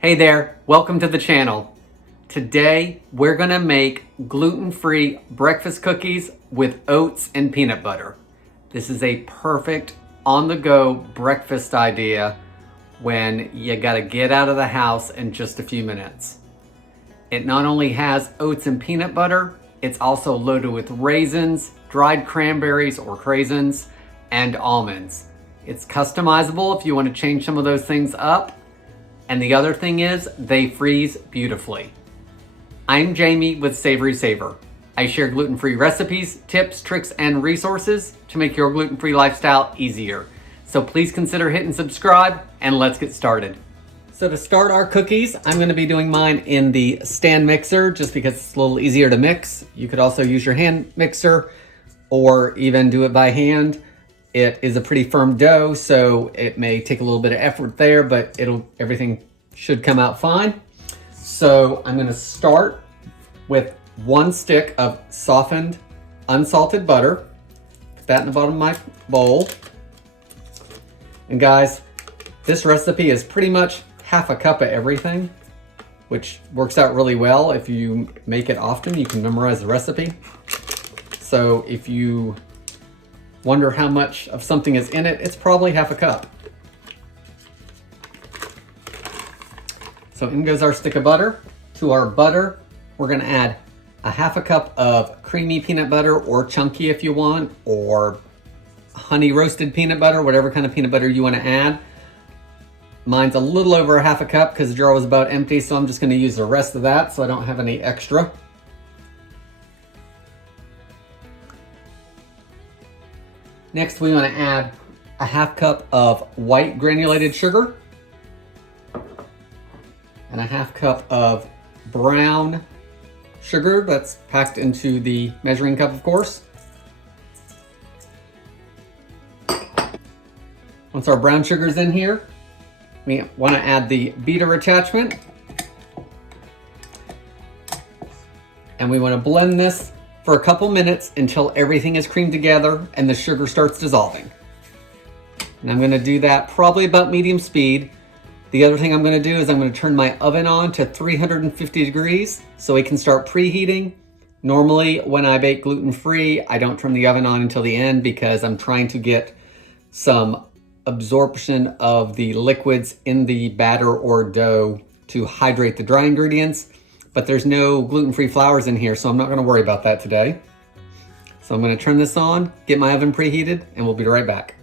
Hey there, welcome to the channel. Today we're gonna make gluten-free breakfast cookies with oats and peanut butter. This is a perfect on-the-go breakfast idea when you gotta get out of the house in just a few minutes. It not only has oats and peanut butter, it's also loaded with raisins, dried cranberries or craisins, and almonds. It's customizable if you want to change some of those things up. And the other thing is, they freeze beautifully. I'm Jamie with SavorySaver. I share gluten-free recipes, tips, tricks, and resources to make your gluten-free lifestyle easier. So please consider hitting subscribe, and let's get started. So to start our cookies, I'm gonna be doing mine in the stand mixer just because it's a little easier to mix. You could also use your hand mixer or even do it by hand. It is a pretty firm dough, so it may take a little bit of effort there, but everything should come out fine. So I'm gonna start with 1 stick of softened, unsalted butter. Put that in the bottom of my bowl. And guys, this recipe is pretty much half a cup of everything, which works out really well. If you make it often, you can memorize the recipe. So if you wonder how much of something is in it, it's probably half a cup. So in goes our stick of butter. To our butter, we're gonna add a half a cup of creamy peanut butter, or chunky if you want, or honey roasted peanut butter, whatever kind of peanut butter you wanna add. Mine's a little over a half a cup because the jar was about empty, so I'm just gonna use the rest of that so I don't have any extra. Next, we want to add a half cup of white granulated sugar and a half cup of brown sugar that's packed into the measuring cup, of course. Once our brown sugar's in here, we want to add the beater attachment. And we want to blend this for a couple minutes until everything is creamed together and the sugar starts dissolving. And I'm gonna do that probably about medium speed. The other thing I'm gonna do is I'm gonna turn my oven on to 350 degrees so it can start preheating. Normally when I bake gluten-free, I don't turn the oven on until the end because I'm trying to get some absorption of the liquids in the batter or dough to hydrate the dry ingredients. But there's no gluten-free flours in here, so I'm not gonna worry about that today. So I'm gonna turn this on, get my oven preheated, and we'll be right back.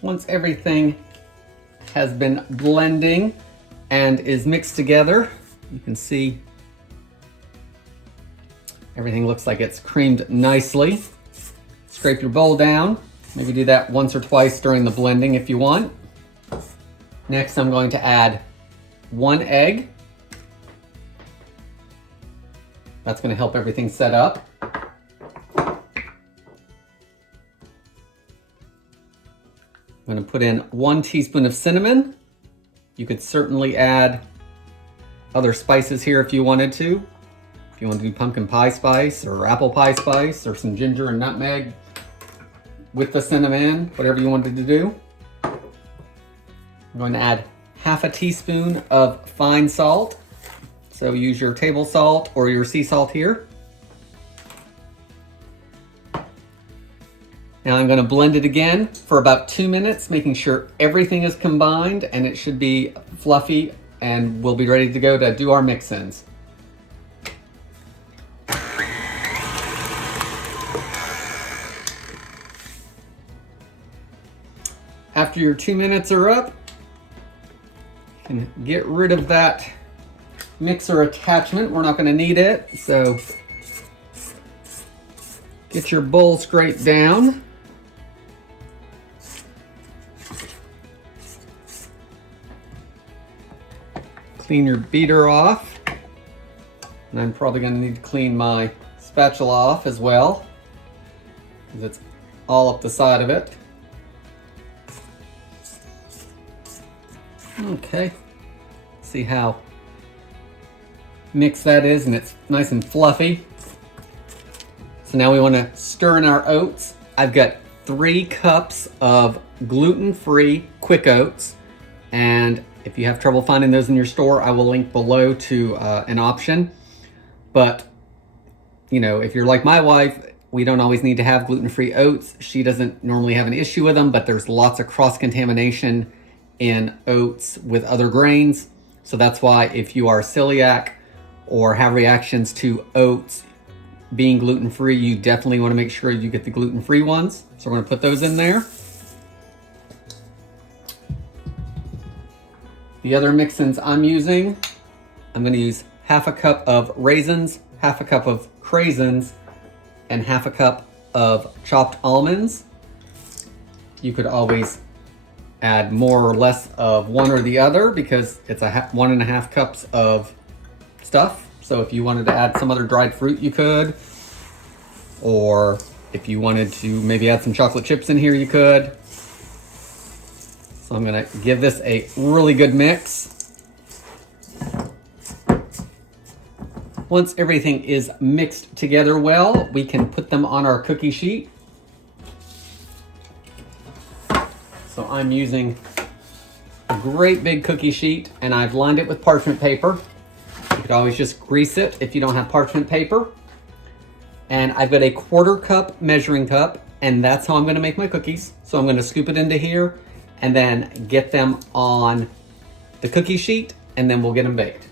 Once everything has been blending and is mixed together, you can see everything looks like it's creamed nicely. Scrape your bowl down. Maybe do that once or twice during the blending if you want. Next, I'm going to add 1 egg. That's going to help everything set up. I'm going to put in 1 teaspoon of cinnamon. You could certainly add other spices here if you wanted to. If you want to do pumpkin pie spice or apple pie spice or some ginger and nutmeg with the cinnamon, whatever you wanted to do. I'm going to add half a teaspoon of fine salt. So use your table salt or your sea salt here. Now I'm going to blend it again for about 2 minutes, making sure everything is combined, and it should be fluffy, and we'll be ready to go to do our mix-ins. After your 2 minutes are up, you can get rid of that mixer attachment. We're not going to need it, so get your bowl scraped down. Clean your beater off. And I'm probably going to need to clean my spatula off as well, because it's all up the side of it. Okay, see how mixed that is, and it's nice and fluffy. So now we want to stir in our oats. I've got 3 cups of gluten-free quick oats. And if you have trouble finding those in your store, I will link below to an option. But, you know, if you're like my wife, we don't always need to have gluten-free oats. She doesn't normally have an issue with them, but there's lots of cross-contamination in oats with other grains. So that's why if you are celiac or have reactions to oats being gluten-free, you definitely want to make sure you get the gluten-free ones. So we're going to put those in there. The other mix-ins I'm using, I'm going to use half a cup of raisins, half a cup of craisins, and half a cup of chopped almonds. You could always add more or less of one or the other because it's 1.5 cups of stuff. So if you wanted to add some other dried fruit, you could. Or if you wanted to maybe add some chocolate chips in here, you could. So I'm gonna give this a really good mix. Once everything is mixed together well, we can put them on our cookie sheet. So I'm using a great big cookie sheet and I've lined it with parchment paper. You could always just grease it if you don't have parchment paper. And I've got a 1/4 cup measuring cup, and that's how I'm gonna make my cookies. So I'm gonna scoop it into here and then get them on the cookie sheet, and then we'll get them baked.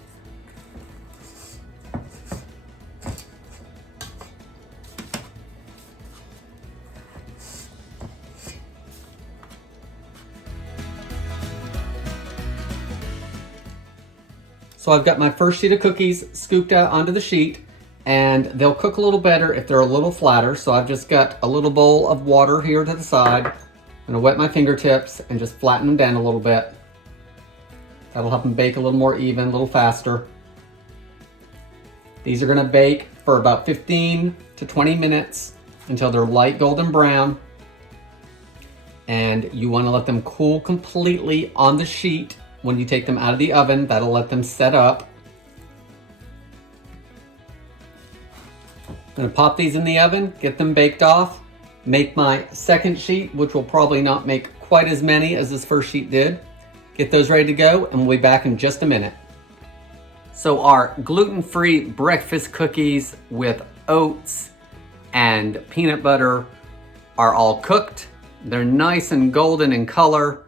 So I've got my first sheet of cookies scooped out onto the sheet, and they'll cook a little better if they're a little flatter. So I've just got a little bowl of water here to the side. I'm gonna wet my fingertips and just flatten them down a little bit. That'll help them bake a little more even, a little faster. These are gonna bake for about 15 to 20 minutes until they're light golden brown. And you wanna let them cool completely on the sheet when you take them out of the oven. That'll let them set up. I'm gonna pop these in the oven, get them baked off, make my second sheet, which will probably not make quite as many as this first sheet did. Get those ready to go, and we'll be back in just a minute. So our gluten-free breakfast cookies with oats and peanut butter are all cooked. They're nice and golden in color.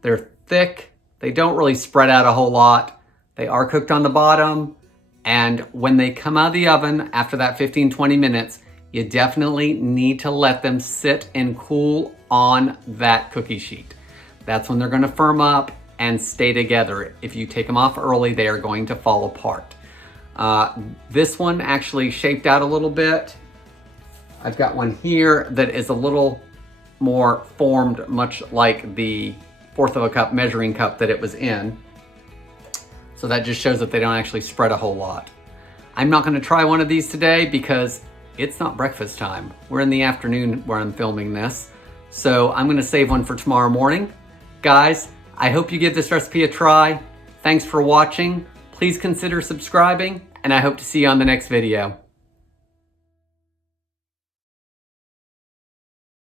They're thick. They don't really spread out a whole lot. They are cooked on the bottom. And when they come out of the oven after that 15-20 minutes, you definitely need to let them sit and cool on that cookie sheet. That's when they're gonna firm up and stay together. If you take them off early, they are going to fall apart. This one actually shaped out a little bit. I've got one here that is a little more formed, much like the 1/4 of a cup measuring cup that it was in. So that just shows that they don't actually spread a whole lot. I'm not gonna try one of these today because it's not breakfast time. We're in the afternoon where I'm filming this. So I'm gonna save one for tomorrow morning. Guys, I hope you give this recipe a try. Thanks for watching. Please consider subscribing, and I hope to see you on the next video.